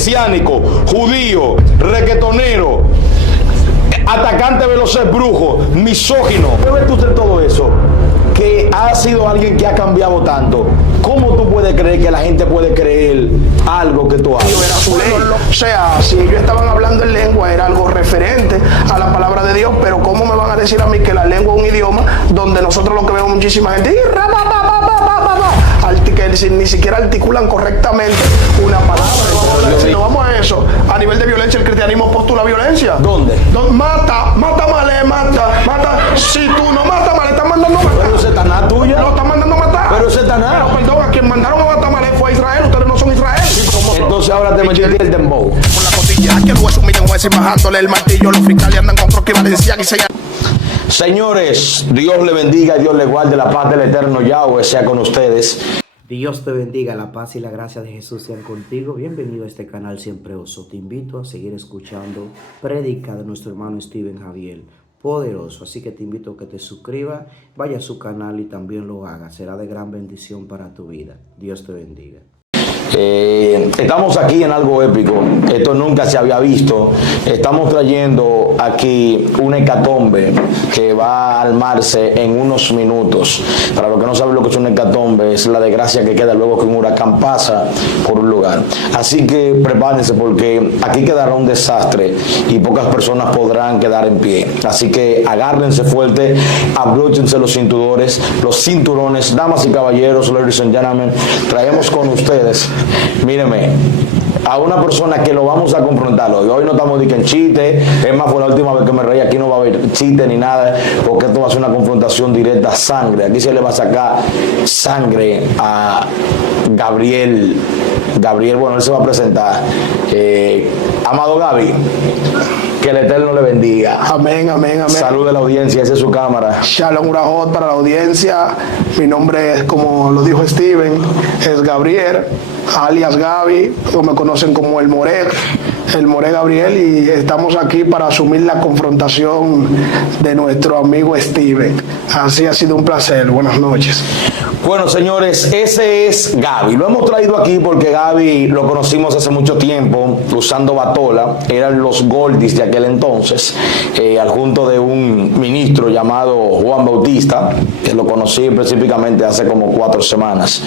mesiánico, judío, reggaetonero, atacante veloz, brujo, misógino. ¿Qué ves tú de todo eso? Que ha sido alguien que ha cambiado tanto. ¿Cómo tú puedes creer que la gente puede creer algo que tú haces? Era su ley. O sea, si ellos estaban hablando en lengua, era algo referente a la palabra de Dios, pero ¿cómo me van a decir a mí que la lengua es un idioma donde nosotros lo que vemos muchísima gente que ni siquiera articulan correctamente una palabra? Si no vamos a eso, a nivel de violencia, el cristianismo postula violencia. ¿Dónde? Mata, mata. Si tú no matas mal, estás mandando a matar. Pero es Satanás tuya. Lo están mandando a matar. Pero es Satanás. Pero perdón, a quien mandaron a matar mal fue a Israel. Ustedes no son Israel. Entonces ahora te metiste el dembow. Con la costilla, que los huesos miren jueces bajándole el martillo. Los fiscales andan con croquis valencianos y se... Señores, Dios le bendiga y Dios le guarde, la paz del eterno Yahweh sea con ustedes. Dios te bendiga, la paz y la gracia de Jesús sean contigo. Bienvenido a este canal Siempre Oso. Te invito a seguir escuchando prédica de nuestro hermano Steven Javier, poderoso. Así que te invito a que te suscribas, vaya a su canal y también lo haga. Será de gran bendición para tu vida. Dios te bendiga. Estamos aquí en algo épico, esto nunca se había visto. Estamos trayendo aquí una hecatombe que va a armarse en unos minutos. Para los que no saben lo que es una hecatombe, es la desgracia que queda luego que un huracán pasa por un lugar. Así que prepárense porque aquí quedará un desastre y pocas personas podrán quedar en pie. Así que agárrense fuerte, abróchense los cinturones, damas y caballeros, ladies and gentlemen, traemos con ustedes, míreme, a una persona que lo vamos a confrontar hoy. Hoy no estamos de que en chiste, es más, fue la última vez que me reí, aquí no va a haber chiste ni nada, porque esto va a ser una confrontación directa a sangre. Aquí se le va a sacar sangre a Gabriel, bueno, él se va a presentar. Amado Gaby, que el Eterno le bendiga. Amén, amén, amén. Salud de la audiencia, esa es su cámara. Shalom Urahot para la audiencia. Mi nombre es, como lo dijo Steven, es Gabriel, alias Gaby, o me conocen como el More Gabriel, y estamos aquí para asumir la confrontación de nuestro amigo Steven. Así ha sido un placer. Buenas noches. Bueno, señores, ese es Gaby. Lo hemos traído aquí porque Gaby lo conocimos hace mucho tiempo usando batola. Eran los Goldis de aquel entonces, al junto de un ministro llamado Juan Bautista, que lo conocí específicamente hace como 4 semanas.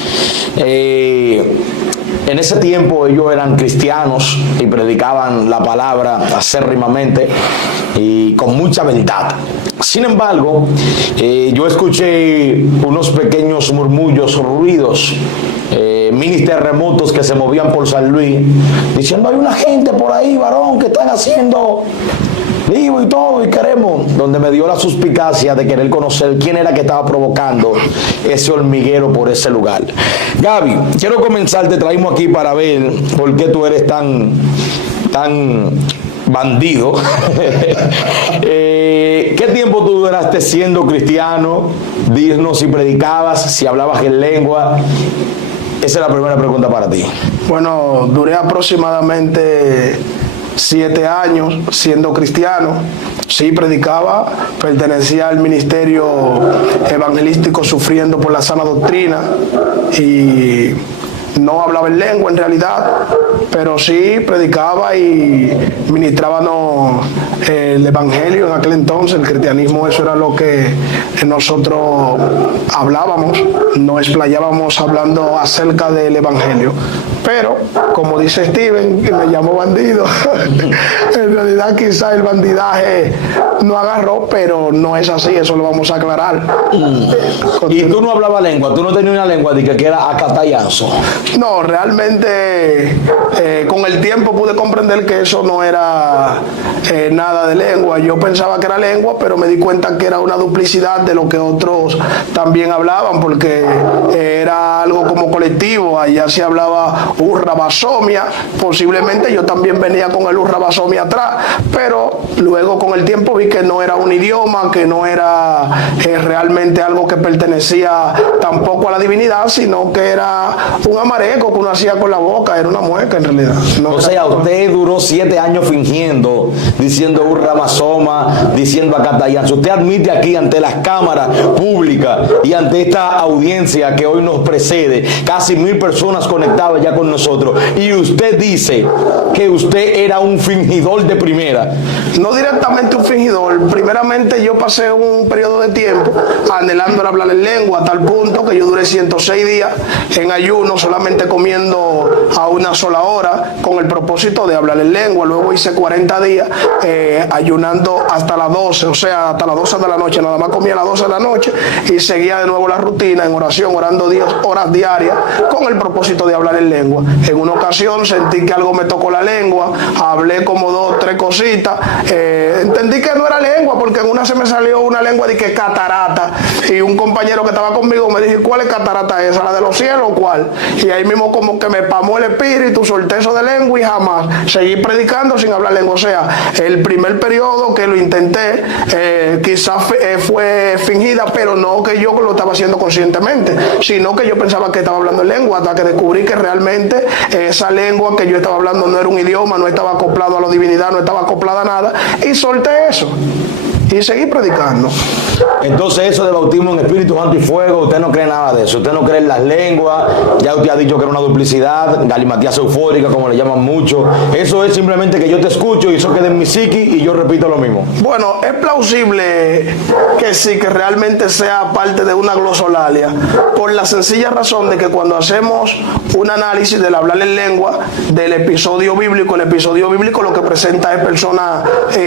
En ese tiempo ellos eran cristianos y predicaban la palabra acérrimamente y con mucha verdad. Sin embargo, yo escuché unos pequeños murmullos, ruidos, mini terremotos que se movían por San Luis, diciendo: hay una gente por ahí, varón, que están haciendo lío y todo, y queremos, donde me dio la suspicacia de querer conocer quién era que estaba provocando ese hormiguero por ese lugar. Gaby, quiero comenzar, te traímos aquí para ver por qué tú eres tan bandido. ¿Qué tiempo tú duraste siendo cristiano? Dinos si predicabas, si hablabas en lengua. Esa es la primera pregunta para ti. Bueno, duré aproximadamente 7 años siendo cristiano. Sí, predicaba, pertenecía al ministerio evangelístico Sufriendo por la Sana Doctrina y no hablaba en lengua en realidad, pero sí predicaba y ministrábamos el evangelio en aquel entonces. El cristianismo, eso era lo que nosotros hablábamos, nos explayábamos hablando acerca del evangelio. Pero, como dice Steven, que me llamó bandido, en realidad quizá el bandidaje no agarró, pero no es así, eso lo vamos a aclarar. ¿Y tú no hablabas lengua? ¿Tú no tenías una lengua de que era acatayazo? No, realmente con el tiempo pude comprender que eso no era nada de lengua. Yo pensaba que era lengua, pero me di cuenta que era una duplicidad de lo que otros también hablaban, porque era algo como colectivo. Allá se hablaba urrabasomia, posiblemente yo también venía con el urrabasomia atrás, pero luego con el tiempo vi que no era un idioma, que no era realmente algo que pertenecía tampoco a la divinidad, sino que era un amareco que uno hacía con la boca, era una mueca. cerca en realidad. No O sea, usted duró 7 años fingiendo, diciendo un Ramasoma, diciendo Acatayanzo. Usted admite aquí ante las cámaras públicas y ante esta audiencia que hoy nos precede, casi 1000 personas conectadas ya con nosotros, y usted dice que usted era un fingidor de primera. No directamente un fingidor. Primeramente yo pasé un periodo de tiempo anhelando el hablar en lengua, a tal punto que yo duré 106 días en ayuno, solamente comiendo a una sola hora, con el propósito de hablar en lengua. Luego hice 40 días ayunando hasta las 12, o sea, hasta las 12 de la noche. Nada más comía a las 12 de la noche y seguía de nuevo la rutina en oración, orando 10 horas diarias, con el propósito de hablar en lengua. En una ocasión sentí que algo me tocó la lengua, hablé como 2 o 3 cositas, entendí que no era lengua, porque en una se me salió una lengua de que catarata, y un compañero que estaba conmigo me dijo: ¿cuál es catarata esa? ¿La de los cielos o cuál? Y ahí mismo como que me pamó el espíritu, solté eso de lengua y jamás seguí predicando sin hablar lengua. O sea, el primer periodo que lo intenté, quizás fue fingida, pero no que yo lo estaba haciendo conscientemente, sino que yo pensaba que estaba hablando en lengua, hasta que descubrí que realmente esa lengua que yo estaba hablando no era un idioma, no estaba acoplado a la divinidad, no estaba acoplada a nada, y solté eso y seguí predicando. Entonces, eso de bautismo en Espíritu Santo y fuego, usted no cree nada de eso. Usted no cree en las lenguas. Ya usted ha dicho que era una duplicidad, galimatías eufóricas, como le llaman mucho. Eso es simplemente que yo te escucho y eso queda en mi psiqui y yo repito lo mismo. Bueno, es plausible que sí, que realmente sea parte de una glosolalia, por la sencilla razón de que cuando hacemos un análisis del hablar en lengua, del episodio bíblico, el episodio bíblico lo que presenta es personas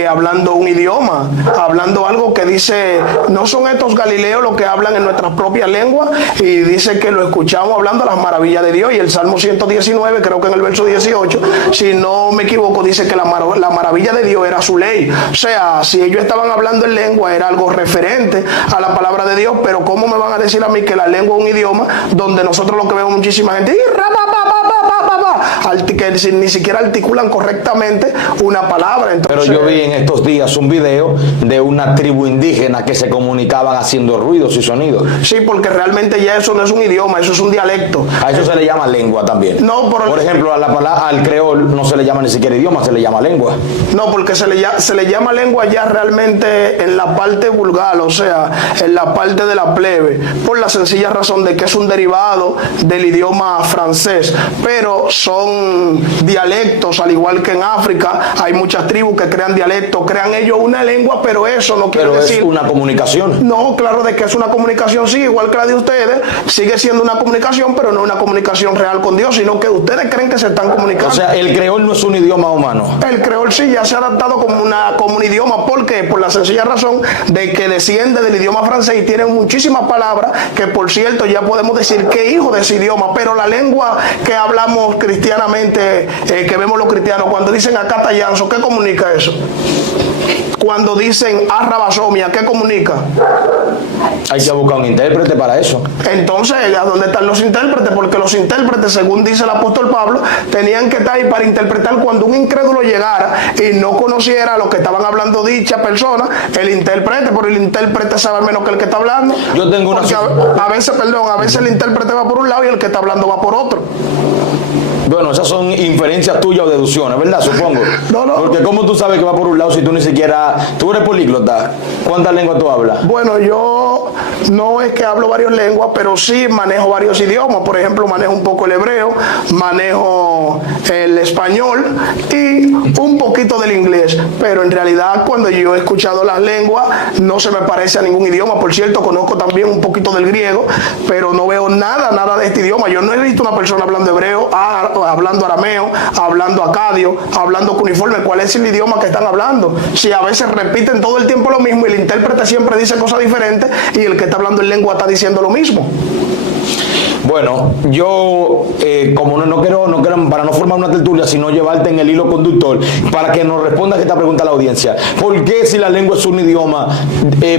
hablando un idioma, hablando algo que dice: no son estos galileos los que hablan en nuestras propias lenguas, y dice que lo escuchamos hablando las maravillas de Dios. Y el Salmo 119, creo que en el verso 18, si no me equivoco, dice que la maravilla de Dios era su ley. O sea, si ellos estaban hablando en lengua era algo referente a la palabra de Dios, pero ¿cómo me van a decir a mí que la lengua es un idioma donde nosotros lo que vemos muchísima gente que ni siquiera articulan correctamente una palabra? Entonces, pero yo vi en estos días un video de una tribu indígena que se comunicaban haciendo ruidos y sonidos. Sí, porque realmente ya eso no es un idioma, eso es un dialecto. A eso se le llama lengua también. No, por ejemplo, al creol no se le llama ni siquiera idioma, se le llama lengua. No, porque se le llama lengua ya realmente en la parte vulgar, o sea, en la parte de la plebe, por la sencilla razón de que es un derivado del idioma francés, pero son dialectos, al igual que en África hay muchas tribus que crean dialectos, crean ellos una lengua, pero eso no quiere decir... es una comunicación. No, claro de que es una comunicación, sí, igual que la de ustedes, sigue siendo una comunicación, pero no una comunicación real con Dios, sino que ustedes creen que se están comunicando. O sea, el creol no es un idioma humano. El creol sí ya se ha adaptado como un idioma. ¿Por qué? Por la sencilla razón de que desciende del idioma francés y tiene muchísimas palabras que, por cierto, ya podemos decir que hijo de ese idioma. Pero la lengua que hablamos cristianamente, que vemos los cristianos, cuando dicen acatayanzo, ¿qué comunica eso? Cuando dicen arrabasomia, ¿qué comunica? Hay que buscar un intérprete para eso. Entonces, ¿a dónde están los intérpretes? Porque los intérpretes, según dice el apóstol Pablo, tenían que estar ahí para interpretar cuando un incrédulo llegara y no conociera lo que estaban hablando dicha persona, el intérprete, pero el intérprete sabe menos que el que está hablando. Yo tengo una... a veces el intérprete va por un lado y el que está hablando va por otro. Bueno, esas son inferencias tuyas o deducciones, ¿verdad? Supongo. No. Porque ¿cómo tú sabes que va por un lado si tú ni siquiera... Tú eres políglota. ¿Cuántas lenguas tú hablas? Bueno, yo no es que hablo varias lenguas, pero sí manejo varios idiomas. Por ejemplo, manejo un poco el hebreo, manejo el español y un poquito del inglés. Pero en realidad, cuando yo he escuchado las lenguas, no se me parece a ningún idioma. Por cierto, conozco también un poquito del griego, pero no veo nada de este idioma. Yo no he visto una persona hablando hebreo, hablando arameo, hablando acadio, hablando cuneiforme. ¿Cuál es el idioma que están hablando? Si a veces repiten todo el tiempo lo mismo y el intérprete siempre dice cosas diferentes y el que está hablando en lengua está diciendo lo mismo. Bueno, yo como no quiero, para no formar una tertulia, sino llevarte en el hilo conductor, para que nos respondas esta pregunta a la audiencia. ¿Por qué, si la lengua es un idioma,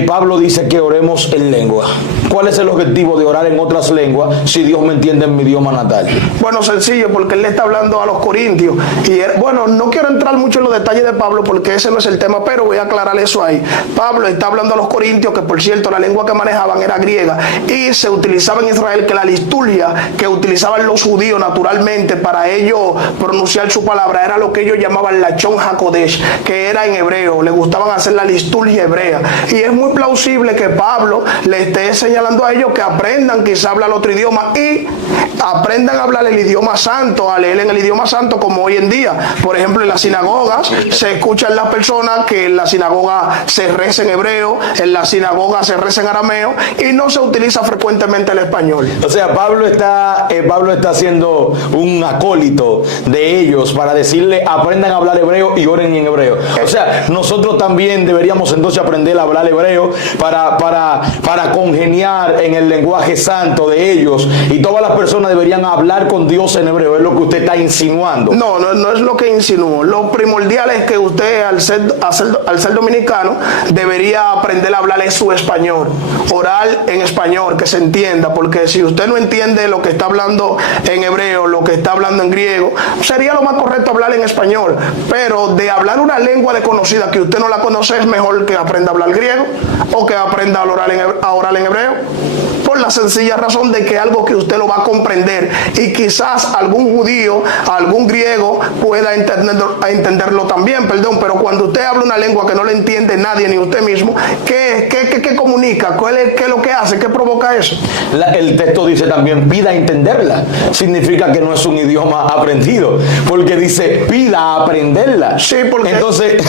Pablo dice que oremos en lengua? ¿Cuál es el objetivo de orar en otras lenguas si Dios me entiende en mi idioma natal? Bueno, sencillo, porque él le está hablando a los corintios. Y bueno, no quiero entrar mucho en los detalles de Pablo porque ese no es el tema, pero voy a aclarar eso ahí. Pablo está hablando a los corintios, que por cierto la lengua que manejaban era griega y se utilizaba en Israel, que la liturgia liturgia que utilizaban los judíos naturalmente para ellos pronunciar su palabra era lo que ellos llamaban la Lachon HaKodesh, que era en hebreo. Le gustaban hacer la liturgia hebrea. Y es muy plausible que Pablo le esté señalando a ellos que aprendan quizá hablar otro idioma y aprendan a hablar el idioma santo, a leer en el idioma santo, como hoy en día. Por ejemplo, en las sinagogas se escuchan las personas que en la sinagoga se reza en hebreo, en la sinagoga se reza en arameo y no se utiliza frecuentemente el español. O sea, Pablo está siendo un acólito de ellos para decirle aprendan a hablar hebreo y oren en hebreo. O sea, nosotros también deberíamos entonces aprender a hablar hebreo para congeniar en el lenguaje santo de ellos, y todas las personas deberían hablar con Dios en hebreo. Es lo que usted está insinuando. No es lo que insinúo. Lo primordial es que usted al ser dominicano debería aprender a hablar su español, orar en español, que se entienda, porque si usted no entiende lo que está hablando en hebreo, lo que está hablando en griego, sería lo más correcto hablar en español. Pero de hablar una lengua desconocida que usted no la conoce, es mejor que aprenda a hablar griego o que aprenda a orar en hebreo, por la sencilla razón de que algo que usted lo va a comprender, y quizás algún judío, algún griego pueda entenderlo también, pero cuando usted habla una lengua que no le entiende nadie, ni usted mismo, ¿qué comunica? ¿Qué es lo que hace? ¿Qué provoca eso? El texto dice también pida entenderla. Significa que no es un idioma aprendido, porque dice pida aprenderla. Sí, porque entonces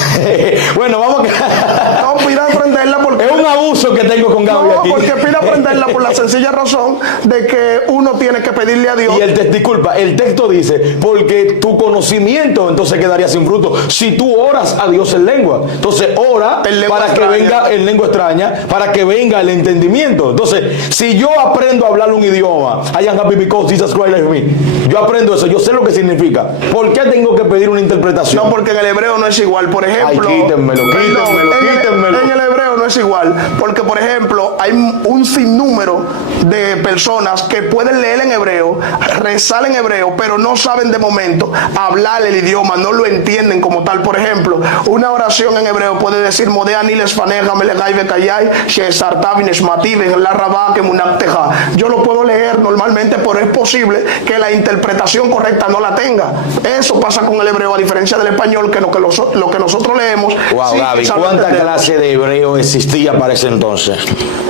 bueno, vamos a... No, pida aprenderla porque es un abuso que tengo con Gaby aquí. No, porque pida aprenderla por la sencilla razón de que uno tiene que pedirle a Dios. Y disculpa, el texto dice porque tu conocimiento entonces quedaría sin fruto si tú oras a Dios en lengua. Entonces ora para que venga en lengua extraña, para que venga el entendimiento. Entonces, si yo aprendo a hablar un idioma, I am happy because Jesus Christ loves me, yo aprendo eso, yo sé lo que significa. ¿Por qué tengo que pedir una interpretación? No, porque en el hebreo no es igual. Por ejemplo, ay, quítenmelo. En el hebreo no es igual, porque por ejemplo hay un sinnúmero de personas que pueden leer en hebreo, rezar en hebreo, pero no saben de momento hablar el idioma, no lo entienden como tal. Por ejemplo, una oración en hebreo puede decir yo lo puedo leer normalmente, pero es posible que la interpretación correcta no la tenga. Eso pasa con el hebreo, a diferencia del español, que lo que nosotros leemos. Wow, sí, Gaby, ¿cuánta clase de hebreo existía para ese entonces?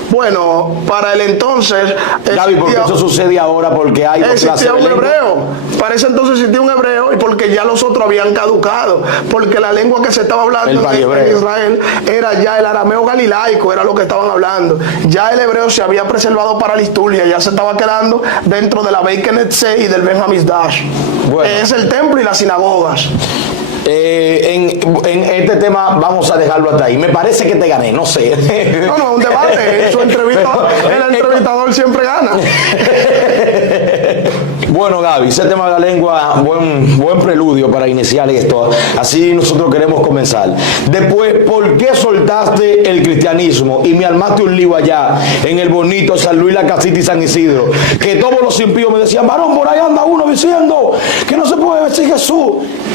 Bueno, para el entonces Gaby, porque eso sucede ahora, porque hay dos clases de un hebreo. Para ese entonces existía un hebreo, y porque ya los otros habían caducado, porque la lengua que se estaba hablando en Israel era ya el arameo galilaico, era lo que estaban hablando. Ya el hebreo se había preservado para la liturgia, ya se estaba quedando dentro de la Beit Knesset y del Ben Hamikdash. Bueno. Es el templo y las sinagogas. En este tema vamos a dejarlo hasta ahí. Me parece que te gané, no sé. No, un debate. El entrevistador siempre gana. Bueno, Gaby, ese tema de la lengua, buen preludio para iniciar esto. Así nosotros queremos comenzar. Después, ¿por qué soltaste el cristianismo y me armaste un lío allá en el bonito San Luis, La Casita y San Isidro? Que todos los impíos me decían, varón, por ahí anda uno diciendo que no se puede decir Jesús.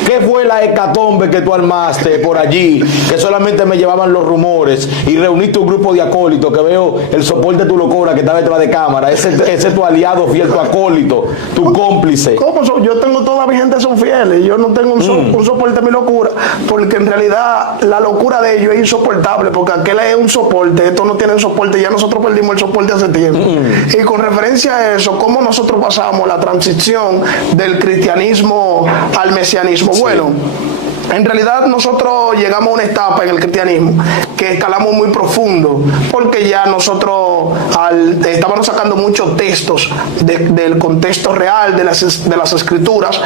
¿Qué fue la hecatombe que tú armaste por allí? Que solamente me llevaban los rumores, y reuniste un grupo de acólitos, que veo el soporte de tu locura que está detrás de cámara. Ese tu aliado fiel, tu acólito, tu cómplice. ¿Cómo son? Yo tengo toda mi gente son fieles. Yo no tengo un soporte de mi locura, porque en realidad la locura de ellos es insoportable, porque aquel es un soporte, estos no tienen soporte, ya nosotros perdimos el soporte hace tiempo. Y con referencia a eso, ¿cómo nosotros pasamos la transición del cristianismo al mesianismo? Sí. Bueno, en realidad nosotros llegamos a una etapa en el cristianismo que escalamos muy profundo, porque ya nosotros estábamos sacando muchos textos del contexto real de las escrituras.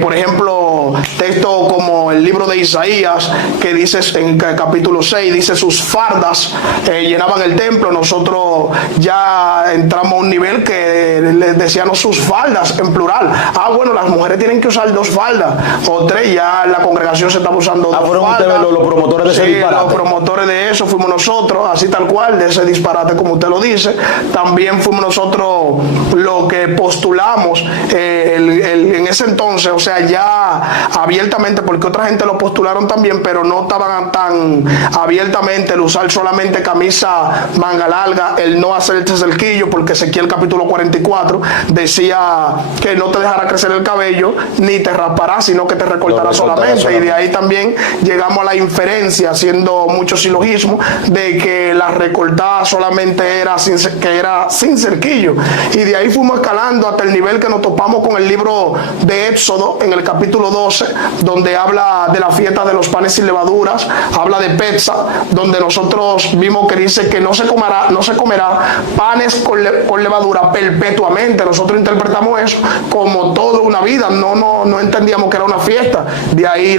Por ejemplo, textos como el libro de Isaías, que dice en el capítulo 6, dice sus fardas llenaban el templo. Nosotros ya entramos a un nivel que les decíamos sus faldas en plural. Bueno, las mujeres tienen que usar 2 faldas o 3, ya la congregación congregación se estaba usando dos fueron faldas. ustedes los promotores de ese disparate. Los promotores de eso fuimos nosotros, así tal cual, de ese disparate como usted lo dice. También fuimos nosotros los que postulamos en ese entonces, o sea, ya abiertamente, porque otra gente lo postularon también, pero no estaban tan abiertamente el usar solamente camisa manga larga, el no hacer este cerquillo, porque Ezequiel capítulo 44 decía que no te dejará crecer el cabello ni te rasparás, sino que te recortará solamente. Y de ahí también llegamos a la inferencia, haciendo mucho silogismo, de que la recortada solamente era sin cerquillo. Y de ahí fuimos escalando hasta el nivel que nos topamos con el libro de Éxodo en el capítulo 12, donde habla de la fiesta de los panes sin levaduras, habla de Pesaj, donde nosotros vimos que dice que no se comerá panes con levadura perpetuamente. Nosotros interpretamos eso como toda una vida, no entendíamos que era una fiesta. De ahí